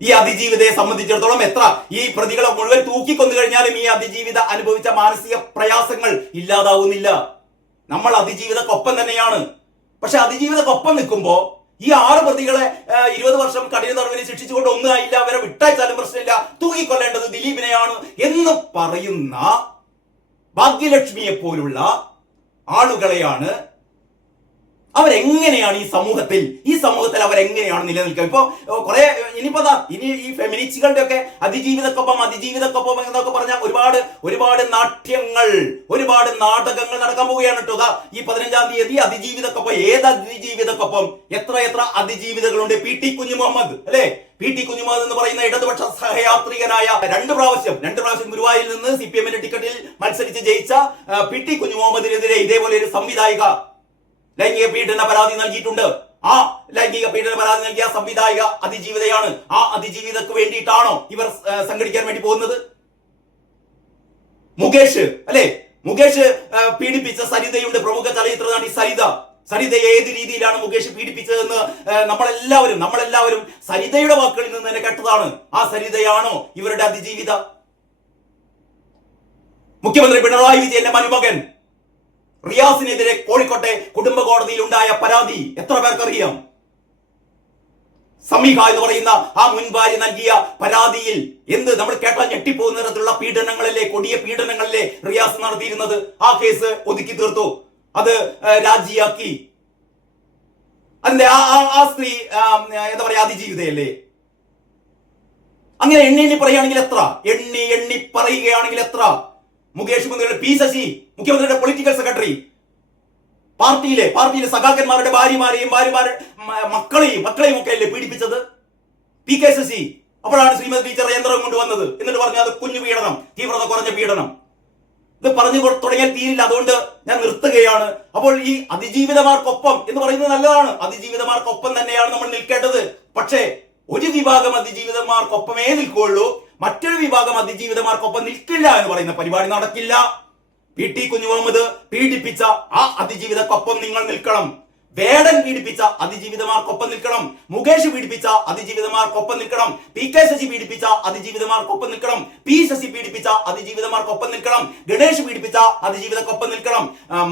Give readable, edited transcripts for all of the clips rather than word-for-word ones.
ഈ അതിജീവിതയെ സംബന്ധിച്ചിടത്തോളം എത്ര ഈ പ്രതികളെ മുഴുവൻ തൂക്കിക്കൊന്നു കഴിഞ്ഞാലും ഈ അതിജീവിത അനുഭവിച്ച മാനസിക പ്രയാസങ്ങൾ ഇല്ലാതാവുന്നില്ല. നമ്മൾ അതിജീവിതക്കൊപ്പം തന്നെയാണ്. പക്ഷെ അതിജീവിതക്കൊപ്പം നിൽക്കുമ്പോ ഈ 6 പ്രതികളെ 20 വർഷം കഠിന തടവിന് ശിക്ഷിച്ചുകൊണ്ട് ഒന്നും ആയില്ല, അവരെ വിട്ടയച്ചാലും പ്രശ്നമില്ല, തൂക്കിക്കൊല്ലേണ്ടത് ദിലീപിനെയാണ് എന്ന് പറയുന്ന ഭാഗ്യലക്ഷ്മിയെ പോലുള്ള ആളുകളെയാണ് അവരെങ്ങനെയാണ് ഈ സമൂഹത്തിൽ അവരെങ്ങനെയാണ് നിലനിൽക്കുക? ഇപ്പൊ കുറെ ഇനി ഈ ഫെമിനിസ്റ്റുകളുടെ ഒക്കെ അതിജീവിതക്കൊപ്പം എന്നൊക്കെ പറഞ്ഞാൽ ഒരുപാട് നാട്യങ്ങൾ, ഒരുപാട് നാടകങ്ങൾ നടക്കാൻ പോവുകയാണ് കേട്ടോ. ഈ 15-ാം തീയതി അതിജീവിതക്കൊപ്പം. ഏത് അതിജീവിതക്കൊപ്പം? എത്ര അതിജീവിതകളുണ്ട്? പി ടി കുഞ്ഞുമുഹമ്മദ് അല്ലെ? പി ടി കുഞ്ഞുമുഹമ്മദ് എന്ന് പറയുന്ന ഇടതുപക്ഷ സഹയാത്രികനായ രണ്ട് പ്രാവശ്യം ഗുരുവായൂരിൽ നിന്ന് CPM-ന്റെ ടിക്കറ്റിൽ മത്സരിച്ച് ജയിച്ച പി ടി കുഞ്ഞുമുഹമ്മദിനെതിരെ ഇതേപോലെ ഒരു സംവിധായിക ലൈംഗിക പീഡന പരാതി നൽകിയിട്ടുണ്ട്. ആ ലൈംഗിക പീഡന പരാതി നൽകിയ സംവിധായിക അതിജീവിതയാണ്. ആ അതിജീവിതക്ക് വേണ്ടിയിട്ടാണോ ഇവർ സംഘടിക്കാൻ വേണ്ടി പോകുന്നത്? മുകേഷ് പീഡിപ്പിച്ച സരിതയുണ്ട്, പ്രമുഖ ചലച്ചിത്ര നടി സരിതയെ ഏത് രീതിയിലാണ് മുകേഷ് പീഡിപ്പിച്ചതെന്ന് നമ്മളെല്ലാവരും സരിതയുടെ വാക്കുകളിൽ നിന്ന് തന്നെ കേട്ടതാണ്. ആ സരിതയാണോ ഇവരുടെ അതിജീവിത? മുഖ്യമന്ത്രി പിണറായി വിജയന്റെ മരുമകൻ റിയാസിനെതിരെ കോഴിക്കോട്ടെ കുടുംബ കോടതിയിൽ ഉണ്ടായ പരാതി എത്ര പേർക്കറിയാം? സമീഹ എന്ന് പറയുന്ന ആ മുൻ ഭാര്യ നൽകിയ പരാതിയിൽ നമ്മൾ കേട്ടാൽ ഞെട്ടിപ്പോകുന്ന തരത്തിലുള്ള പീഡനങ്ങളിലെ, കൊടിയ പീഡനങ്ങളിലെ റിയാസ് നടത്തിയിരുന്നത്. ആ കേസ് ഒതുക്കി തീർത്തു, അത് രാജിയാക്കി. അതിന്റെ ആ സ്ത്രീ എന്താ പറയാ, അതിജീവിതയല്ലേ? അങ്ങനെ എണ്ണി പറയുകയാണെങ്കിൽ എത്ര? മുകേഷ് മുതലുള്ള പി ശശി, മുഖ്യമന്ത്രിയുടെ പൊളിറ്റിക്കൽ സെക്രട്ടറി, പാർട്ടിയിലെ സഖാക്കന്മാരുടെ ഭാര്യമാരെയും മക്കളെയും ഒക്കെ അല്ലേ പീഡിപ്പിച്ചത്? PK ശശി. അപ്പോഴാണ് ശ്രീമതി ടീച്ചർ യന്ത്രം കൊണ്ടുവന്നത്. എന്നിട്ട് പറഞ്ഞു അത് കുഞ്ഞു പീഡനം, തീവ്രത കുറഞ്ഞ പീഡനം. ഇത് പറഞ്ഞു തുടങ്ങിയാൽ തീരില്ല, അതുകൊണ്ട് ഞാൻ നിർത്തുകയാണ്. അപ്പോൾ ഈ അതിജീവിതമാർക്കൊപ്പം എന്ന് പറയുന്നത് നല്ലതാണ്. അതിജീവിതമാർക്കൊപ്പം തന്നെയാണ് നമ്മൾ നിൽക്കേണ്ടത്. പക്ഷേ ഒരു വിഭാഗം അതിജീവിതമാർക്കൊപ്പമേ നിൽക്കുകയുള്ളൂ, മറ്റൊരു വിഭാഗം അതിജീവിതമാർക്കൊപ്പം നിൽക്കില്ല എന്ന് പറയുന്ന പരിപാടി നടക്കില്ല. പി ടി കുഞ്ഞുമുഹമ്മദ് പീഡിപ്പിച്ച ആ അതിജീവിതക്കൊപ്പം നിങ്ങൾ നിൽക്കണം. വേടൻ പീഡിപ്പിച്ച അതിജീവിതമാർക്കൊപ്പം നിൽക്കണം. മുകേഷ് പീഡിപ്പിച്ച അതിജീവിതമാർക്കൊപ്പം നിൽക്കണം. PK ശശി പീഡിപ്പിച്ച അതിജീവിതമാർക്കൊപ്പം നിൽക്കണം. P ശശി പീഡിപ്പിച്ച അതിജീവിതമാർക്കൊപ്പം നിൽക്കണം. ഗണേഷ് പീഡിപ്പിച്ച അതിജീവിതക്കൊപ്പം നിൽക്കണം.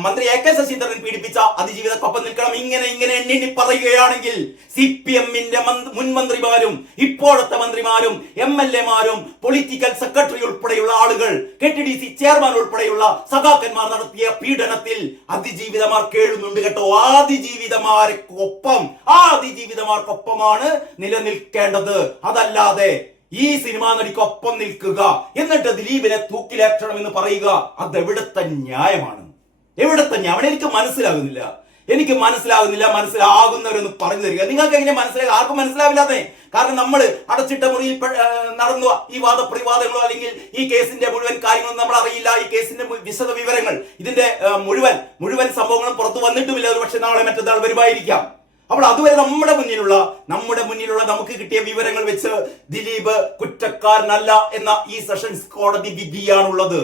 മന്ത്രി AK ശശീന്ദ്രൻ പീഡിപ്പിച്ച അതിജീവിതക്കൊപ്പം നിൽക്കണം. ഇങ്ങനെ എണ്ണി പറയുകയാണെങ്കിൽ CPM-ന്റെ മുൻ മന്ത്രിമാരും ഇപ്പോഴത്തെ മന്ത്രിമാരും MLA-മാരും പൊളിറ്റിക്കൽ സെക്രട്ടറി ഉൾപ്പെടെയുള്ള ആളുകൾ, KTDC ചെയർമാൻ ഉൾപ്പെടെയുള്ള സഖാക്കന്മാർ നടത്തിയ പീഡനത്തിൽ അതിജീവിതമാർ കേഴുന്നുണ്ട് കേട്ടോ. അതിജീവിതമാർക്കൊപ്പമാണ് നിലനിൽക്കേണ്ടത്. അതല്ലാതെ ഈ സിനിമാ നടിക്കൊപ്പം നിൽക്കുക എന്നിട്ട് ദിലീപിനെ തൂക്കിലേറ്റണം എന്ന് പറയുക, അതെവിടത്തെ ന്യായമാണ്? എനിക്ക് മനസ്സിലാകുന്നില്ല. മനസ്സിലാകുന്നവരൊന്ന് പറഞ്ഞു തരിക. നിങ്ങൾക്ക് എങ്ങനെ മനസ്സിലാകുക? ആർക്കും മനസ്സിലാവില്ലാതെ. കാരണം നമ്മൾ അടച്ചിട്ട മുറിയിൽ നടന്ന ഈ വാദപ്രതിവാദങ്ങളോ അല്ലെങ്കിൽ ഈ കേസിന്റെ മുഴുവൻ കാര്യങ്ങളും നമ്മൾ അറിയില്ല. ഈ കേസിന്റെ വിശദ വിവരങ്ങൾ, ഇതിന്റെ മുഴുവൻ സംഭവങ്ങളും പുറത്തു വന്നിട്ടുമില്ല. ഒരു പക്ഷെ നാളെ മറ്റന്നാൾ വരുമായിരിക്കാം. അപ്പോൾ അതുവരെ നമ്മുടെ മുന്നിലുള്ള നമുക്ക് കിട്ടിയ വിവരങ്ങൾ വെച്ച് ദിലീപ് കുറ്റക്കാരനല്ല എന്ന ഈ സെഷൻസ് കോടതി വിധിയാണുള്ളത്.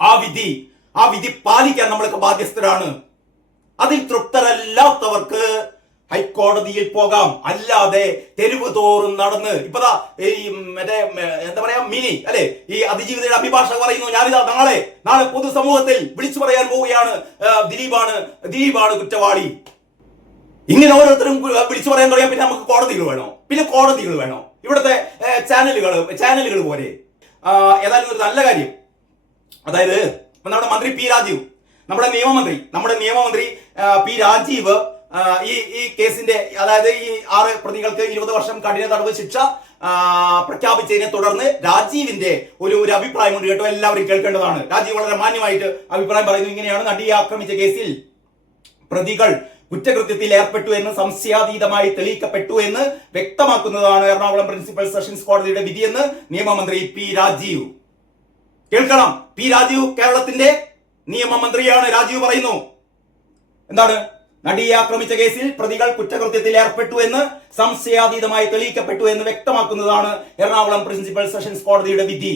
ആ വിധി പാലിക്കാൻ നമ്മളൊക്കെ ബാധ്യസ്ഥരാണ്. അതിൽ തൃപ്തരല്ലാത്തവർക്ക് ഹൈക്കോടതിയിൽ പോകാം. അല്ലാതെ തെരുവ് തോറും നടന്ന് ഇപ്പതാ എന്താ പറയാ മിനി അല്ലെ, ഈ അതിജീവിതയുടെ അഭിഭാഷക പറയുന്നു, ഞാനിതാ നാളെ പൊതുസമൂഹത്തിൽ വിളിച്ചു പറയാൻ പോവുകയാണ്, ദിലീപാണ് കുറ്റവാളി. ഇങ്ങനെ ഓരോരുത്തരും വിളിച്ചു പറയാൻ തുടങ്ങിയാൽ പിന്നെ നമുക്ക് കോടതികൾ വേണോ? ഇവിടുത്തെ ചാനലുകൾ പോലെ. ഏതായാലും ഒരു നല്ല കാര്യം, അതായത് നമ്മുടെ മന്ത്രി P രാജീവ്, നമ്മുടെ നിയമമന്ത്രി P രാജീവ് ഈ കേസിന്റെ, അതായത് ഈ 6 പ്രതികൾക്ക് 20 വർഷം കഠിന തടവ് ശിക്ഷ പ്രഖ്യാപിച്ചതിനെ തുടർന്ന് രാജീവിന്റെ ഒരു അഭിപ്രായമുണ്ട് കേട്ടോ. എല്ലാവരും കേൾക്കേണ്ടതാണ്. രാജീവ് വളരെ മാന്യമായിട്ട് അഭിപ്രായം പറയുന്നു. ഇങ്ങനെയാണ്: നടിയെ ആക്രമിച്ച കേസിൽ പ്രതികൾ കുറ്റകൃത്യത്തിൽ ഏർപ്പെട്ടു എന്ന് സംശയാതീതമായി തെളിയിക്കപ്പെട്ടു എന്ന് വ്യക്തമാക്കുന്നതാണ് എറണാകുളം പ്രിൻസിപ്പൽ സെഷൻസ് കോടതിയുടെ വിധിയെന്ന് നിയമമന്ത്രി P രാജീവ്. കേൾക്കണം, P രാജീവ് കേരളത്തിന്റെ നിയമമന്ത്രിയാണ്. രാജീവ് പറയുന്നു, എന്താണ്? നടിയെ ആക്രമിച്ച കേസിൽ പ്രതികൾ കുറ്റകൃത്യത്തിൽ ഏർപ്പെട്ടു എന്ന് സംശയാതീതമായി തെളിയിക്കപ്പെട്ടു എന്ന് വ്യക്തമാക്കുന്നതാണ് എറണാകുളം പ്രിൻസിപ്പൽ സെഷൻസ് കോടതിയുടെ വിധി.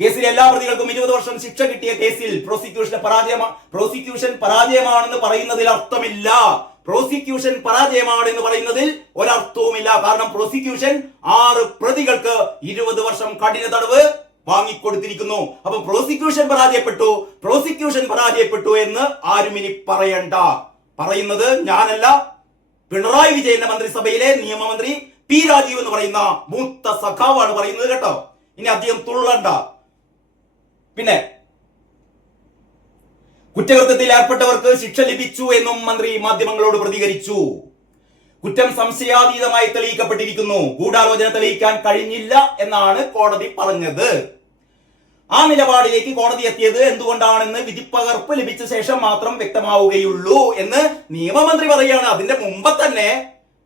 കേസിലെ എല്ലാ പ്രതികൾക്കും 20 വർഷം ശിക്ഷ കിട്ടിയ കേസിൽ പ്രോസിക്യൂഷൻ പരാജയമാണെന്ന് പറയുന്നതിൽ അർത്ഥമില്ല. പ്രോസിക്യൂഷൻ പരാജയമാണ് എന്ന് പറയുന്നതിൽ ഒരർത്ഥവുമില്ല. കാരണം പ്രോസിക്യൂഷൻ 6 പ്രതികൾക്ക് 20 വർഷം കഠിന തടവ് വാങ്ങിക്കൊടുത്തിരിക്കുന്നു. അപ്പൊ പ്രോസിക്യൂഷൻ പരാജയപ്പെട്ടു എന്ന് ആരും ഇനി പറയണ്ട. പറയുന്നത് ഞാനല്ല, പിണറായി വിജയന്റെ മന്ത്രിസഭയിലെ നിയമമന്ത്രി പി രാജീവ് എന്ന് പറയുന്ന മൂത്ത സഖാവാണ് പറയുന്നത് കേട്ടോ. ഇനി അധികം തുള്ളണ്ട. പിന്നെ കുറ്റകൃത്യത്തിൽ ഏർപ്പെട്ടവർക്ക് ശിക്ഷ ലഭിച്ചു എന്നും മന്ത്രി മാധ്യമങ്ങളോട് പ്രതികരിച്ചു. കുറ്റം സംശയാതീതമായി തെളിയിക്കപ്പെട്ടിരിക്കുന്നു, ഗൂഢാലോചന തെളിയിക്കാൻ കഴിഞ്ഞില്ല എന്നാണ് കോടതി പറഞ്ഞത്. ആ നിലപാടിലേക്ക് കോടതി എത്തിയത് എന്തുകൊണ്ടാണെന്ന് വിധിപ്പകർപ്പ് ലഭിച്ച ശേഷം മാത്രം വ്യക്തമാവുകയുള്ളൂ എന്ന് നിയമമന്ത്രി പറയുകയാണ്. അതിന്റെ മുമ്പ് തന്നെ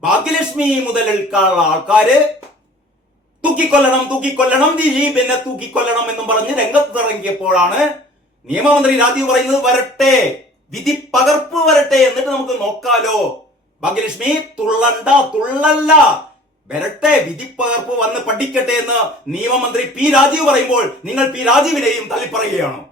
ഭാഗ്യലക്ഷ്മി മുതലുള്ള ആൾക്കാര് തൂക്കിക്കൊല്ലണം ദിലീപിനെ തൂക്കിക്കൊല്ലണം എന്നും പറഞ്ഞ് രംഗത്തിറങ്ങിയപ്പോഴാണ് നിയമമന്ത്രി രാജീവ് പറയുന്നത് വരട്ടെ, വിധി പകർപ്പ് വരട്ടെ, എന്നിട്ട് നമുക്ക് നോക്കാലോ. ഭാഗ്യലക്ഷ്മി തുള്ളല്ല, വരട്ടെ, വിധിപ്പകർപ്പ് വന്ന് പഠിക്കട്ടെ എന്ന് നിയമമന്ത്രി പി രാജീവ് പറയുമ്പോൾ നിങ്ങൾ പി രാജീവിനെയും തള്ളിപ്പറയുകയാണോ?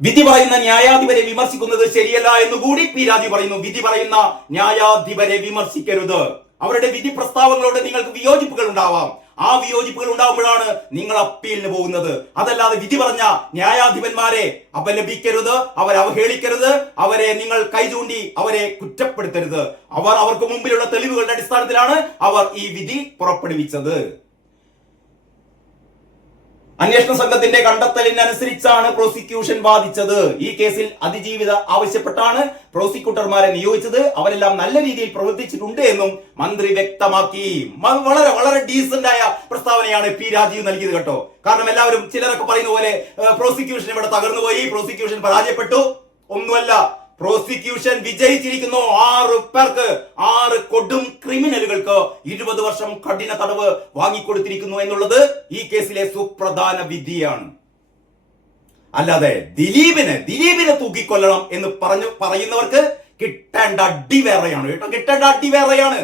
വിധി പറയുന്ന ന്യായാധിപരെ വിമർശിക്കുന്നത് ശരിയല്ല എന്നുകൂടി പി രാജീവ് പറയുന്നു. വിധി പറയുന്ന ന്യായാധിപരെ വിമർശിക്കരുത്. അവരുടെ വിധി പ്രസ്താവങ്ങളോട് നിങ്ങൾക്ക് വിയോജിപ്പുകൾ ഉണ്ടാവാം. ആ വിയോജിപ്പുകൾ ഉണ്ടാവുമ്പോഴാണ് നിങ്ങൾ അപ്പീലിന് പോകുന്നത്. അതല്ലാതെ വിധി പറഞ്ഞ ന്യായാധിപന്മാരെ അപലപിക്കരുത്, അവരെ അവഹേളിക്കരുത്, അവരെ നിങ്ങൾ കൈചൂണ്ടി അവരെ കുറ്റപ്പെടുത്തരുത്. അവർക്ക് മുമ്പിലുള്ള തെളിവുകളുടെ അടിസ്ഥാനത്തിലാണ് അവർ ഈ വിധി പുറപ്പെടുവിച്ചത്. അന്വേഷണ സംഘത്തിന്റെ കണ്ടെത്തലിനനുസരിച്ചാണ് പ്രോസിക്യൂഷൻ വാദിച്ചത്. ഈ കേസിൽ അതിജീവിത ആവശ്യപ്പെട്ടാണ് പ്രോസിക്യൂട്ടർമാരെ നിയോഗിച്ചത്. അവരെല്ലാം നല്ല രീതിയിൽ പ്രവർത്തിച്ചിട്ടുണ്ട് എന്നും മന്ത്രി വ്യക്തമാക്കി. വളരെ വളരെ ഡീസന്റ് ആയ പ്രസ്താവനയാണ് പി രാജീവ് നൽകിയത് കേട്ടോ. കാരണം എല്ലാവരും ചിലരൊക്കെ പറയുന്ന പോലെ പ്രോസിക്യൂഷൻ ഇവിടെ തകർന്നുപോയി, പ്രോസിക്യൂഷൻ പരാജയപ്പെട്ടു. ഒന്നുമല്ല, പ്രോസിക്യൂഷൻ വിജയിച്ചിരിക്കുന്നു. 6 പേർക്ക്, 6 കൊടും ക്രിമിനലുകൾക്ക് 20 വർഷം കഠിന തടവ് വാങ്ങിക്കൊടുത്തിരിക്കുന്നു എന്നുള്ളത് ഈ കേസിലെ സുപ്രധാന വിധിയാണ്. അല്ലാതെ ദിലീപിനെ തൂക്കിക്കൊല്ലണം എന്ന് പറയുന്നവർക്ക് കിട്ടേണ്ട അടി വേറെയാണ് കേട്ടോ, കിട്ടേണ്ട അടി വേറെയാണ്.